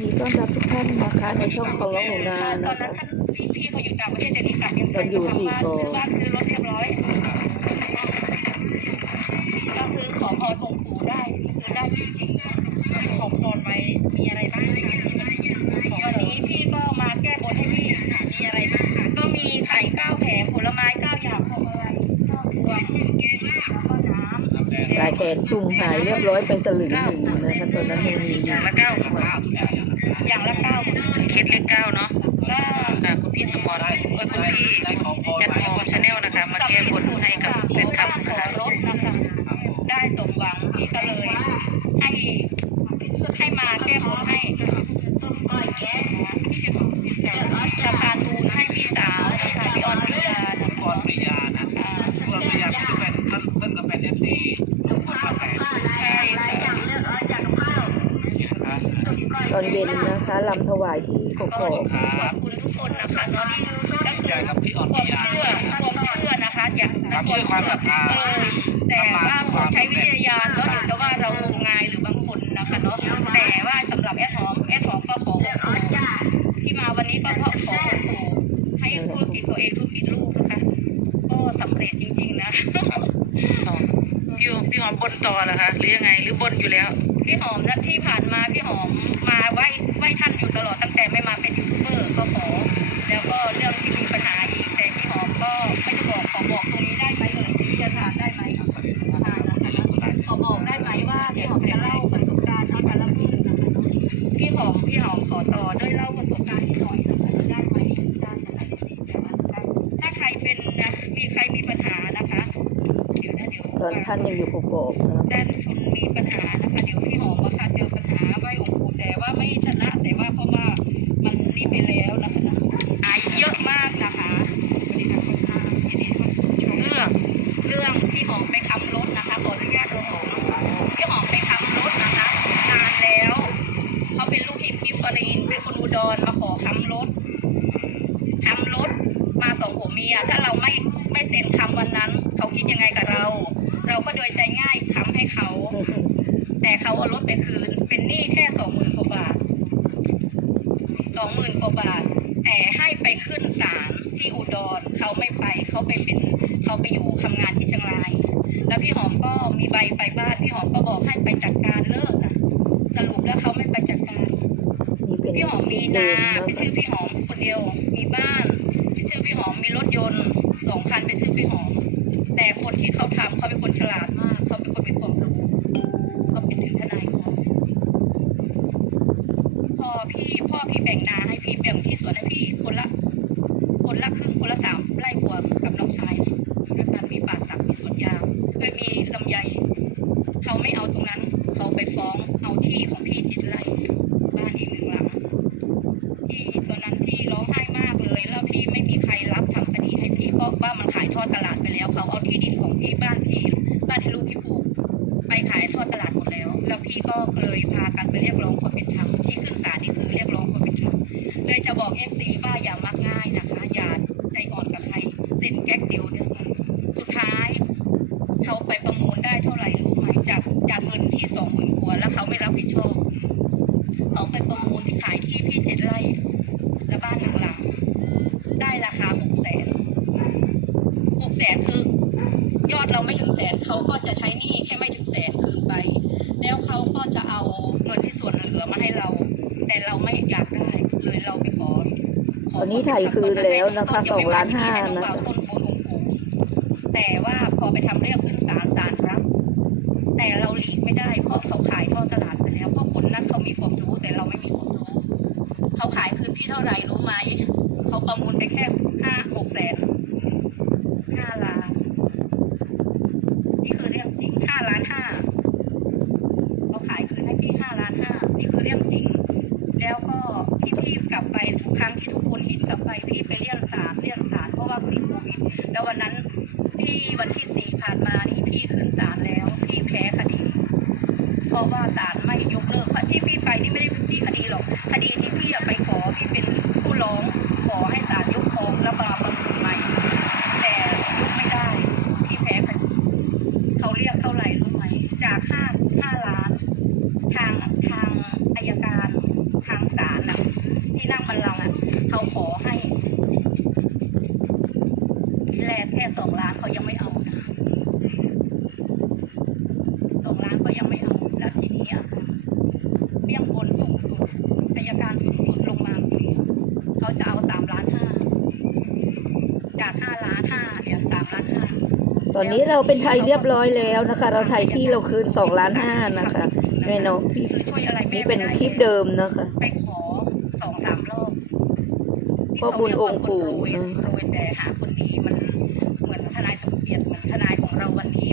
ยินดีต้อนรับทุกท่านนะคะในช่องของน้องหนูนาตอนนะนั้นคะท่านพี่พี่เขาอยู่ต่างประเทศเดี๋ยวนี้กลับยังตอนอยู่สี่บ้านโกซื้อบ้านซื้อรถเรียบร้อยก็คือขอพรองค์ปู่ได้คือได้จริงๆนะขอพรไว้มีอะไรบ้างคะที่มันขอวันนี้พี่ก็มาแก้บนให้พี่มีอะไรบ้างคะก็มีไข่เก้าแผงผลไม้เก้าอย่างพวงมาลัยเก้าพวงแล้วก็น้ำ สายแขนตุงหายเรียบร้อยไปสลึงหนึ่งนะคะตอนนั้นยังมีออยู่ย่างละเก้า อย่างละเก้าหมดเลยเคสเลขเก้าเนาะก็ค่ะคุณพี่สมอร์โอ้ยคุณพี่แซนโมชาแนลนะคะ มาแก้บนให้กับแฟนคลับขนะอคะ รถนะคะ ได้สมหวังพี่ก็เลย ให้ให้มาแก้บนให้สะพานบุญให้พี่สาวนะคะพี่ออนพิยานะ ก่อนปริยานะ คะ ก่อนปริยาก็เป็นท่านท่านก็เป็นเอฟซีทุกคนมาแปด ใช่ค่ะ เขียนคลาส ต อนเย็นนะคะลำถวายที่กก็กอกขอบคุณทุกคนนะคะเนาะก็ดีใจคือกับพี่อ่อนคปวามริยาเชื่อความเชื่อนะคะอย่าความเชื่อความศรัทธาเออแต่ว่าผมใช้วิทยาญาณเนาะเดี๋ยวจะว่าเรางมงายหรือบางคนนะคะเนาะแต่ว่าสำหรับแอดหอมแอดหอมก็ขอองค์ปู่ที่มาวันนี้ก็เพราะขอองค์ปู่ให้ธุรกิจตัวเองธุรกิจลูกนะคะก็สำเร็จจริง ๆ นะต่อพี่พี่หอมบนต่อเหรอคะหรือยังไงหรือบนอยู่แล้ว พี่หอมนะที่ผ่านมาพี่หอมมาไหว้ไหว้ท่านอยู่ตลอดตั้งแต่ไม่มาเป็นยูทูบเบอร์ก็ขอ แล้วก็เรื่องที่มีปัญหาอีกแต่พี่หอมก็ไม่ได้บอกขอบอกตรงนี้ได้ไหมเอ่ยที่จะถามได้ไหมทานนะคะขอบอกได้ไหมว่าพี่หอมจะเล่าประสบการณ์ที่แต่ละปีนะคะพี่หอมพี่หอมขอต่อด้วยเล่าประสบการณ์นิดหน่อยนะคะได้ไหมได้นะคะแต่ว่าถ้าใครเป็นนะมีใครมีปัญหานะคะเดี๋ยวนะเดี๋ยวตอนท่านยังอยู่กกอกนะ องผัวเมียถ้าเราไม่ไม่เซ็นค้ำวันนั้น เขาคิดยังไงกับเรา เราก็โดยใจง่ายค้ำให้เขา แต่เขาเอารถไปคืน เป็นหนี้แค่สองหมื่นกว่าบาทสองหมื่นกว่าบาท แต่ให้ไปขึ้นศาลที่อุดรเขาไม่ไปเขาไปเป็นเขาไปอยู่ทำงานที่เชียงราย แล้วพี่หอมก็มีใบไปบ้านพี่หอมก็บอกให้ไปจัดการเลิกอะสรุปแล้วเขาไม่ไปจัดการนี่เป็นพี่หอมมีเดินามนะเป็นชื่อพี่หอมคนเดียวมีบ้าน ชื่อพี่หอม แต่คนที่เขาทำเขาเป็นคนฉลาดมาก เขาเป็นคนมีความรู้เขาเป็นถึงทนายความพอพี่พ่อพี่แบ่งนาให้พี่แบ่งที่สวนให้พี่คนละ คนละครึ่งคนละสามไร่กว่ากับน้องชายแล้วกันมีป่าสักมีสวนยางเอ้ยมีลำไยเขาไม่เอาตรงนั้น เขาไปฟ้องเอาที่ของพี่จิตไร่บ้านอีกหนึ่ง ตลาดไปแล้ว เขาเอาที่ดินของพี่บ้านพี่บ้านที่ลูกพี่ปลูกไปขายทอดตลาดหมดแล้ว แล้วพี่ก็เลยพากันไปเรียกร้องความเป็นธรรมที่ขึ้นศาลนี่คือเรียกร้องความเป็นธรรมเลยจะบอกเอฟซีว่าอย่ามักง่ายนะคะอย่าใจอ่อนกับใครเซ็นแก๊กเดียวเดียวกันสุดท้ายเขาไปประมูลได้เท่าไหร่รู้ไหมจากจากเงินที่สองหมื่นกว่าแล้วเขาไม่รับผิดชอบเขาไปประมูลที่ขายที่พี่เจ็ดไร่ และบ้านหนึ่งหลัง ได้ราคาหกแสนหกแสนคือยอดเราไม่ ถึงแสนเขาก็จะใช้หนี้แค่ไม่ถึงแสนคืนไป แล้วเขาก็จะเอาเงินที่ส่วนเหลือมาให้เรา แต่เราไม่อยากได้เลยเราไปขอขตอนนี้ไถ่ายคืนแล้วนะคะสองล้านห้านะคะต้นโพนองค์ปู่แต่ว่าพอไปทำเรื่องขึ้นศาลศาลรับ แต่เราหลีกไม่ได้เพราะเขาขายทอดตลาดไปแล้วเพราะคนนั้นเขามีความรู้แต่เราไม่มีความรู้เขาขายคืนพี่เท่าไหร่รู้ไหมเขาประมูลไปแค่ห้าหกแสนห้าล้านนี่คือเรื่องจริงห้าล้านห้าเขาขายคืนให้พี่ห้าล้านห้านี่คือเรื่องจริง แล้วก็ที่พี่ กลับไปทุกครั้งที่ทุกคนเห็นกลับไปพี่ไปเลี่ยงศาลเลี่ยงศาลเพราะว่าติดโควิดแล้ววันนั้นที่วันที่สี่ผ่านมานี่พี่ขึ้นศาลแล้ว พี่แพ้คดี เพราะว่าศาลไม่ยกเลิกที่พี่ไปนี่ไม่ได้พี่คดีหรอก คดีที่พี่ไปขอพี่เป็นผู้ร้องขอให้ศาลยกฟ้องแล้วมาประมูลใหม่ แต่ยกไม่ได้ พี่แพ้คดี เขาเรียกเท่าไหร่รู้ไหม จากห้าห้าล้าน ทางทางอายการ ทางศาลน่ะ ที่นั่งบัลลังก์อะเขาข อให้ที่แรกแค่สองล้านเขายังไม่เอานะสองล้านเขายังไม่เอาแล้วทีนี้อะเบี้ยงบนสูงสุดอายการสูงสุดลงมาเขาจะเอาสามล้านห้าจากห้าล้านห้าเนี่ยสามล้านห้าตอนนี้เราเป็นไทยเรียบร้อยแล้วนะคะ เราไทยที่เราคืนสองล้านห้านะคะแม่น้องพี่คือช่วยอะไรแม่นี่ไม่เป็นได้คลิปเดิมนะคะ ไปขอสองสามรอบ พ่อบุญองค์ปู่โปรยโปรยแต่หาคนดีมันเหมือนทนายสมเกียรติเหมือนทนายของเราวันนี้